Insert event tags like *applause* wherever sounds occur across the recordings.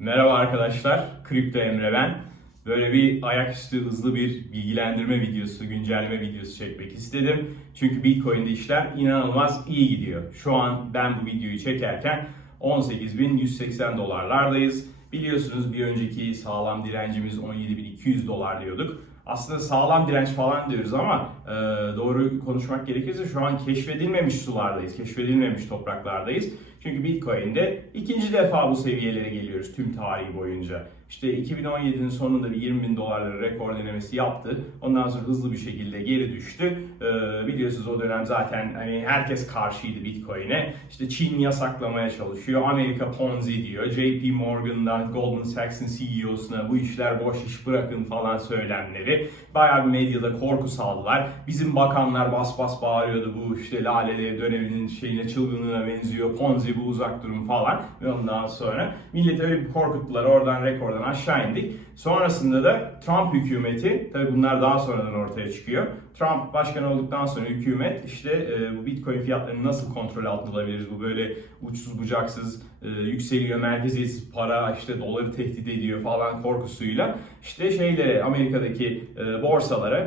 Merhaba arkadaşlar, Kripto Emre ben. Böyle bir ayaküstü hızlı bir bilgilendirme videosu, güncelleme videosu çekmek istedim. Çünkü Bitcoin'de işler inanılmaz iyi gidiyor. Şu an ben bu videoyu çekerken 18.180 dolarlardayız. Biliyorsunuz bir önceki sağlam direncimiz 17.200 dolar diyorduk. Aslında sağlam direnç falan diyoruz ama e, doğru konuşmak gerekirse şu an keşfedilmemiş sulardayız, keşfedilmemiş topraklardayız. Çünkü Bitcoin'de ikinci defa bu seviyelere geliyoruz tüm tarihi boyunca. İşte 2017'nin sonunda bir 20 bin dolarları rekor denemesi yaptı. Ondan sonra hızlı bir şekilde geri düştü. Ee, biliyorsunuz o dönem zaten hani herkes karşıydı Bitcoin'e. İşte Çin yasaklamaya çalışıyor. Amerika Ponzi diyor. JP Morgan'dan Goldman Sachs'ın CEO'suna bu işler boş iş bırakın falan söylemleri. Bayağı bir medyada korku saldılar. Bizim bakanlar bas bas bağırıyordu bu işte Lale döneminin şeyine çılgınlığına benziyor. Ponzi bu uzak durun falan. Ve ondan sonra milleti öyle bir korkuttular. Oradan rekordan aşağı indik. Sonrasında da Trump hükümeti, tabii bunlar daha sonradan ortaya çıkıyor. Trump başkan olduktan sonra hükümet işte e, bu Bitcoin fiyatlarını nasıl kontrol altına alabiliriz? Bu böyle uçsuz bucaksız e, yükseliyor, merkeziyetsiz para işte doları tehdit ediyor falan korkusuyla işte şeylere Amerika'daki e, borsalara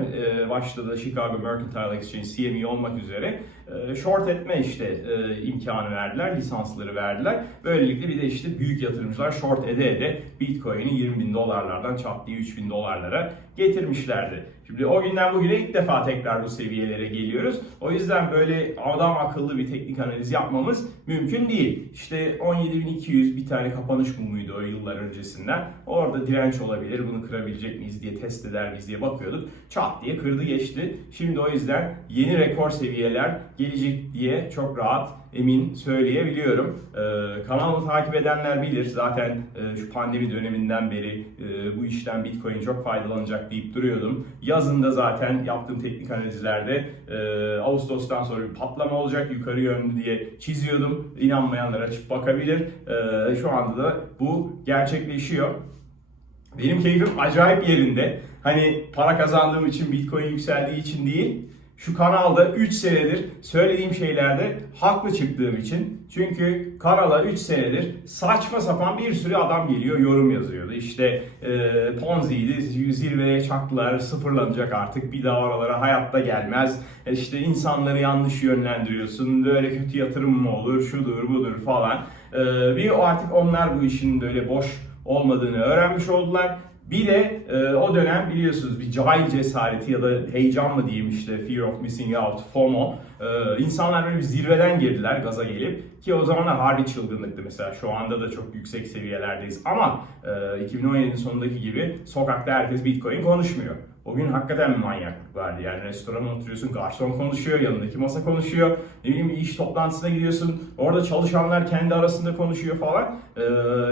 başta da Chicago Mercantile Exchange CME olmak üzere short etme işte imkanı verdiler, lisansları verdiler. Böylelikle bir de işte büyük yatırımcılar short ede ede Bitcoin'i 20 bin dolarlardan çat diye 3 bin dolarlara getirmişlerdi. Şimdi o günden bugüne ilk defa tekrar bu seviyelere geliyoruz. O yüzden böyle adam akıllı bir teknik analiz yapmamız mümkün değil. İşte 17.200 bir tane kapanış mumuydu o yıllar öncesinden. Orada direnç olabilir, bunu kırabilecek miyiz diye test eder miyiz diye bakıyorduk. Çat diye kırdı geçti. Şimdi o yüzden yeni rekor seviyeler gelecek diye çok rahat emin söyleyebiliyorum. Ee, kanalımı takip edenler bilir. Zaten e, şu pandemi döneminden beri e, bu işten Bitcoin çok faydalanacak deyip duruyordum. Yazında zaten yaptığım teknik analizlerde e, Ağustos'tan sonra bir patlama olacak yukarı yönlü diye çiziyordum. İnanmayanlar açıp bakabilir. E, şu anda da bu gerçekleşiyor. Benim keyfim acayip yerinde. Hani para kazandığım için, Bitcoin yükseldiği için değil, şu kanalda 3 senedir söylediğim şeylerde haklı çıktığım için. Çünkü kanala 3 senedir saçma sapan bir sürü adam geliyor yorum yazıyordu. İşte e, Ponzi'ydi, zirveye çaktılar, sıfırlanacak artık bir daha oralara hayatta gelmez. E, İşte insanları yanlış yönlendiriyorsun, böyle kötü yatırım mı olur, şudur budur falan. E, bir artık onlar bu işin böyle boş olmadığını öğrenmiş oldular. Bir de e, o dönem biliyorsunuz bir cahil cesareti ya da heyecan mı diyeyim işte fear of missing out, FOMO. E, insanlar böyle bir zirveden girdiler gaza gelip ki o zamanlar harbi çılgınlıktı mesela. Şu anda da çok yüksek seviyelerdeyiz ama e, 2017'nin sonundaki gibi sokakta herkes Bitcoin konuşmuyor. O gün hakikaten manyaklık vardı. Yani restorana oturuyorsun, garson konuşuyor, yanındaki masa konuşuyor. Ne bileyim iş toplantısına gidiyorsun, orada çalışanlar kendi arasında konuşuyor falan. Ee,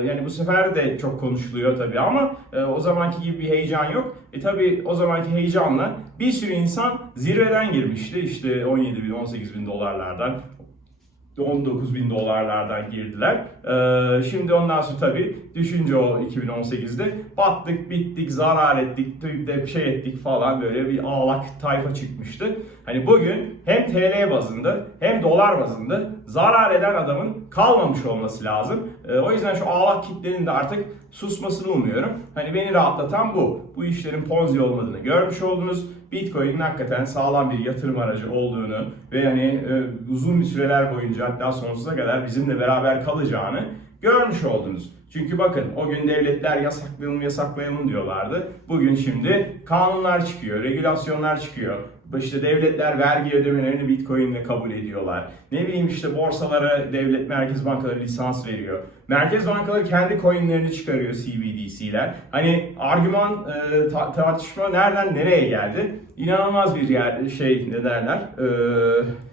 yani bu sefer de çok konuşuluyor tabii ama e, o zamanki gibi bir heyecan yok. E tabii o zamanki heyecanla bir sürü insan zirveden girmişti. İşte 17 bin, 18 bin dolarlardan 19 bin dolarlardan girdiler. Ee, şimdi ondan sonra tabii düşünce o 2018'de battık, bittik, zarar ettik, de şey ettik falan böyle bir ağlak tayfa çıkmıştı. Hani bugün hem TL bazında hem dolar bazında zarar eden adamın kalmamış olması lazım. Ee, o yüzden şu ağlak kitlenin de artık susmasını umuyorum. Hani beni rahatlatan bu. Bu işlerin ponzi olmadığını görmüş oldunuz. Bitcoin'in hakikaten sağlam bir yatırım aracı olduğunu ve hani e, uzun bir süreler boyunca hatta sonsuza kadar bizimle beraber kalacağını görmüş oldunuz. Çünkü bakın o gün devletler yasaklayalım yasaklayalım diyorlardı. Bugün şimdi kanunlar çıkıyor, regülasyonlar çıkıyor. İşte devletler vergi ödemelerini Bitcoin ile kabul ediyorlar. Ne bileyim işte borsalara devlet merkez bankaları lisans veriyor. Merkez bankaları kendi coinlerini çıkarıyor CBDC'ler. Hani argüman e, ta- tartışma nereden nereye geldi? İnanılmaz bir yer şey ne derler?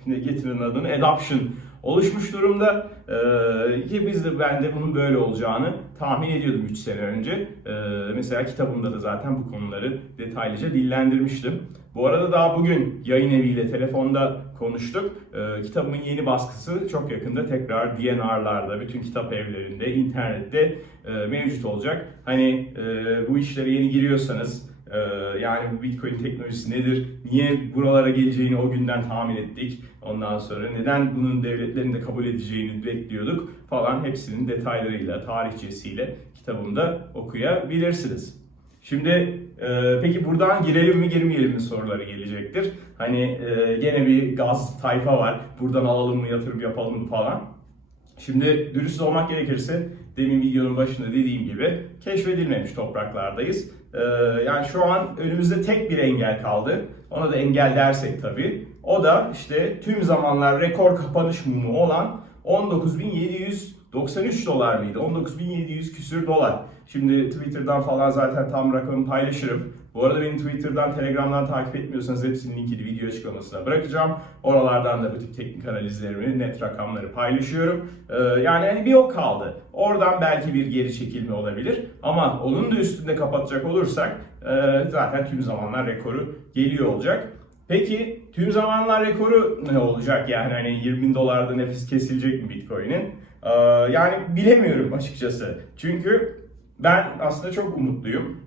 E, getirin adını? Adoption oluşmuş durumda. Ee, ki biz de ben de bunun böyle olacağını tahmin ediyordum 3 sene önce. Ee, mesela kitabımda da zaten bu konuları detaylıca dillendirmiştim. Bu arada daha bugün yayın eviyle telefonda konuştuk. Ee, kitabımın yeni baskısı çok yakında tekrar DNR'larda, bütün kitap evlerinde, internette e, mevcut olacak. Hani e, bu işlere yeni giriyorsanız yani bu Bitcoin teknolojisi nedir? Niye buralara geleceğini o günden tahmin ettik. Ondan sonra neden bunun devletlerin de kabul edeceğini bekliyorduk falan hepsinin detaylarıyla, tarihçesiyle kitabımda okuyabilirsiniz. Şimdi e, peki buradan girelim mi girmeyelim mi soruları gelecektir. Hani e, gene bir gaz tayfa var. Buradan alalım mı yatırım yapalım mı falan. Şimdi dürüst olmak gerekirse demin videonun başında dediğim gibi keşfedilmemiş topraklardayız. Ee, yani şu an önümüzde tek bir engel kaldı. Ona da engel dersek tabii. O da işte tüm zamanlar rekor kapanış mumu olan 19.793 dolar mıydı? 19.700 küsür dolar. Şimdi Twitter'dan falan zaten tam rakamı paylaşırım. Bu arada beni Twitter'dan, Telegram'dan takip etmiyorsanız hepsinin linkini video açıklamasına bırakacağım. Oralardan da bu tip teknik analizlerimi, net rakamları paylaşıyorum. Ee, yani hani bir o kaldı. Oradan belki bir geri çekilme olabilir. Ama onun da üstünde kapatacak olursak e, zaten tüm zamanlar rekoru geliyor olacak. Peki tüm zamanlar rekoru ne olacak yani hani 20 bin dolarda nefis kesilecek mi Bitcoin'in? Ee, yani bilemiyorum açıkçası. Çünkü ben aslında çok umutluyum.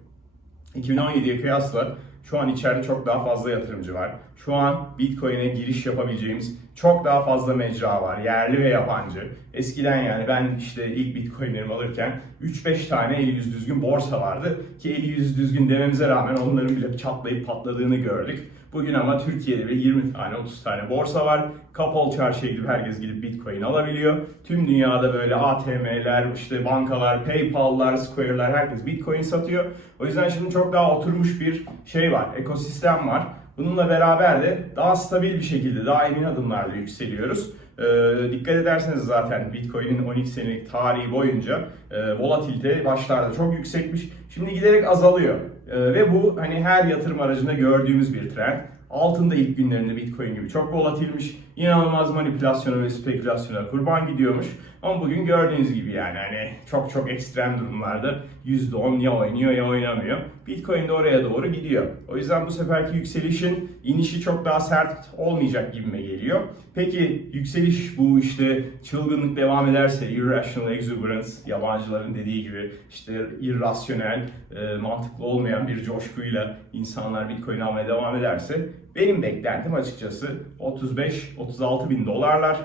2017'ye kıyasla şu an içeride çok daha fazla yatırımcı var. Şu an Bitcoin'e giriş yapabileceğimiz çok daha fazla mecra var. Yerli ve yabancı. Eskiden yani ben işte ilk Bitcoin'lerimi alırken 3-5 tane eli yüz düzgün borsa vardı. Ki eli yüz düzgün dememize rağmen onların bile çatlayıp patladığını gördük. Bugün ama Türkiye'de bir 20 tane 30 tane borsa var. Kapalı çarşıya gidip herkes gidip Bitcoin alabiliyor. Tüm dünyada böyle ATM'ler, işte bankalar, PayPal'lar, Square'lar herkes Bitcoin satıyor. O yüzden şimdi çok daha oturmuş bir şey var, ekosistem var. Bununla beraber de daha stabil bir şekilde, daha emin adımlarla yükseliyoruz. Ee, dikkat ederseniz zaten Bitcoin'in 12 senelik tarihi boyunca e, volatilite başlarda çok yüksekmiş. Şimdi giderek azalıyor. Ee, ve bu hani her yatırım aracında gördüğümüz bir trend. Altında ilk günlerinde Bitcoin gibi çok volatilmiş. inanılmaz manipülasyona ve spekülasyona kurban gidiyormuş. Ama bugün gördüğünüz gibi yani hani çok çok ekstrem durumlarda %10 ya oynuyor ya oynamıyor. Bitcoin de oraya doğru gidiyor. O yüzden bu seferki yükselişin inişi çok daha sert olmayacak gibime geliyor. Peki yükseliş bu işte çılgınlık devam ederse irrational exuberance yabancıların dediği gibi işte irrasyonel, e, mantıklı olmayan bir coşkuyla insanlar Bitcoin almaya devam ederse benim beklentim açıkçası 35-36 bin dolarlar.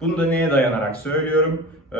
Bunu da neye dayanarak söylüyorum? Ee,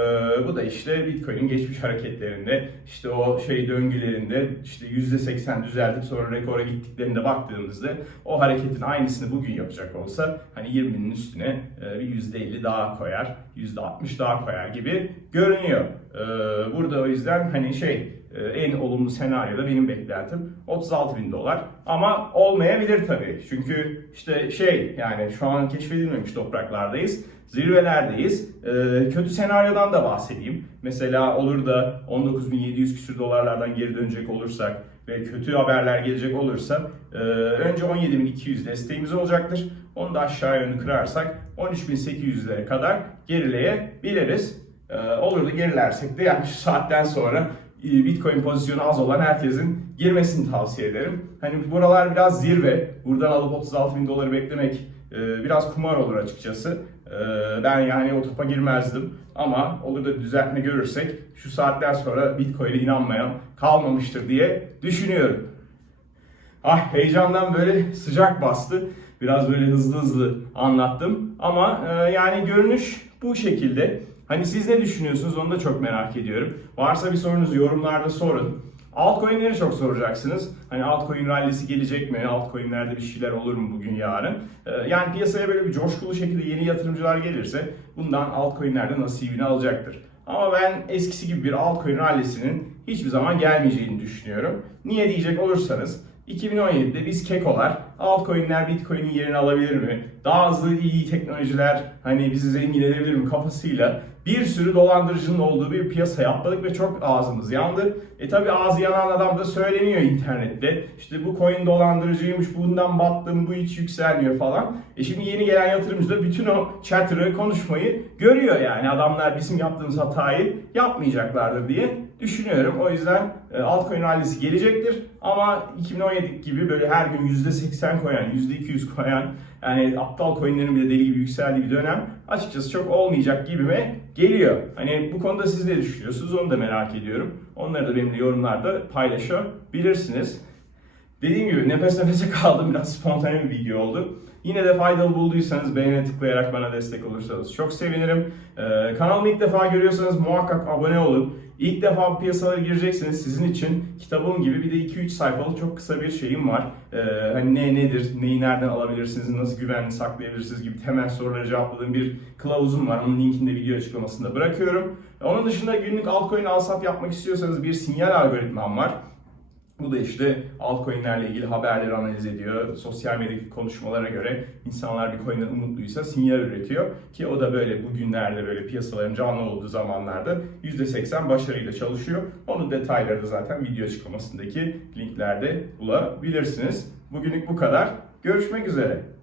bu da işte Bitcoin'in geçmiş hareketlerinde, işte o şey döngülerinde işte %80 düzeltip sonra rekora gittiklerinde baktığımızda o hareketin aynısını bugün yapacak olsa hani 20'nin üstüne e, bir %50 daha koyar, %60 daha koyar gibi görünüyor. Ee, burada o yüzden hani şey e, en olumlu senaryoda benim beklentim 36 bin dolar. Ama olmayabilir tabii. Çünkü işte şey yani şu an keşfedilmemiş topraklardayız. Zirvelerdeyiz. Ee, kötü senaryodan da bahsedeyim. Mesela olur da 19.700 küsür dolarlardan geri dönecek olursak ve kötü haberler gelecek olursa e, önce 17.200 desteğimiz olacaktır. Onu da aşağı yönlü kırarsak 13.800'lere kadar gerileyebiliriz. Ee, olur da gerilersek de yani şu saatten sonra e, Bitcoin pozisyonu az olan herkesin girmesini tavsiye ederim. Hani buralar biraz zirve. Buradan alıp 36 bin doları beklemek e, biraz kumar olur açıkçası. E, Ben yani o topa girmezdim. Ama olur da düzeltme görürsek şu saatten sonra Bitcoin'e inanmayan kalmamıştır diye düşünüyorum. Ah heyecandan böyle sıcak bastı. Biraz böyle hızlı hızlı anlattım. Ama e, yani görünüş bu şekilde. Hani siz ne düşünüyorsunuz onu da çok merak ediyorum. Varsa bir sorunuz yorumlarda sorun. Altcoin'leri çok soracaksınız. Hani altcoin rallisi gelecek mi? Altcoin'lerde bir şeyler olur mu bugün yarın? Ee, yani piyasaya böyle bir coşkulu şekilde yeni yatırımcılar gelirse bundan altcoin'lerde nasibini alacaktır. Ama ben eskisi gibi bir altcoin rallisinin hiçbir zaman gelmeyeceğini düşünüyorum. Niye diyecek olursanız 2017'de biz kekolar altcoin'ler bitcoin'in yerini alabilir mi? Daha hızlı iyi teknolojiler hani bizi zengin edebilir mi kafasıyla bir sürü dolandırıcının olduğu bir piyasa yapmadık ve çok ağzımız yandı. E tabi ağzı yanan adam da söyleniyor internette. İşte bu coin dolandırıcıymış, bundan battım, bu hiç yükselmiyor falan. E şimdi yeni gelen yatırımcı da bütün o chatter'ı, konuşmayı görüyor yani. Adamlar bizim yaptığımız hatayı yapmayacaklardır diye düşünüyorum. O yüzden e, altcoin rallisi gelecektir. Ama 2017 gibi böyle her gün %80 koyan, %200 koyan yani aptal coinlerin bile deli gibi yükseldiği bir dönem açıkçası çok olmayacak gibime geliyor. Hani bu konuda siz ne düşünüyorsunuz onu da merak ediyorum. Onları da benimle yorumlarda paylaşabilirsiniz. Dediğim gibi nefes nefese *laughs* kaldım. Biraz spontane bir video oldu. Yine de faydalı bulduysanız beğene tıklayarak bana destek olursanız çok sevinirim. Ee, kanalımı ilk defa görüyorsanız muhakkak abone olun. İlk defa piyasalara girecekseniz sizin için kitabım gibi bir de 2-3 sayfalık çok kısa bir şeyim var. Ee, hani ne nedir, neyi nereden alabilirsiniz, nasıl güvenli saklayabilirsiniz gibi temel soruları cevapladığım bir kılavuzum var. Onun linkini de video açıklamasında bırakıyorum. Onun dışında günlük altcoin alsat yapmak istiyorsanız bir sinyal algoritmam var. Bu da işte altcoin'lerle ilgili haberleri analiz ediyor. Sosyal medyadaki konuşmalara göre insanlar bir coin'den umutluysa sinyal üretiyor. Ki o da böyle bugünlerde böyle piyasaların canlı olduğu zamanlarda %80 başarıyla çalışıyor. Onun detayları da zaten video açıklamasındaki linklerde bulabilirsiniz. Bugünlük bu kadar. Görüşmek üzere.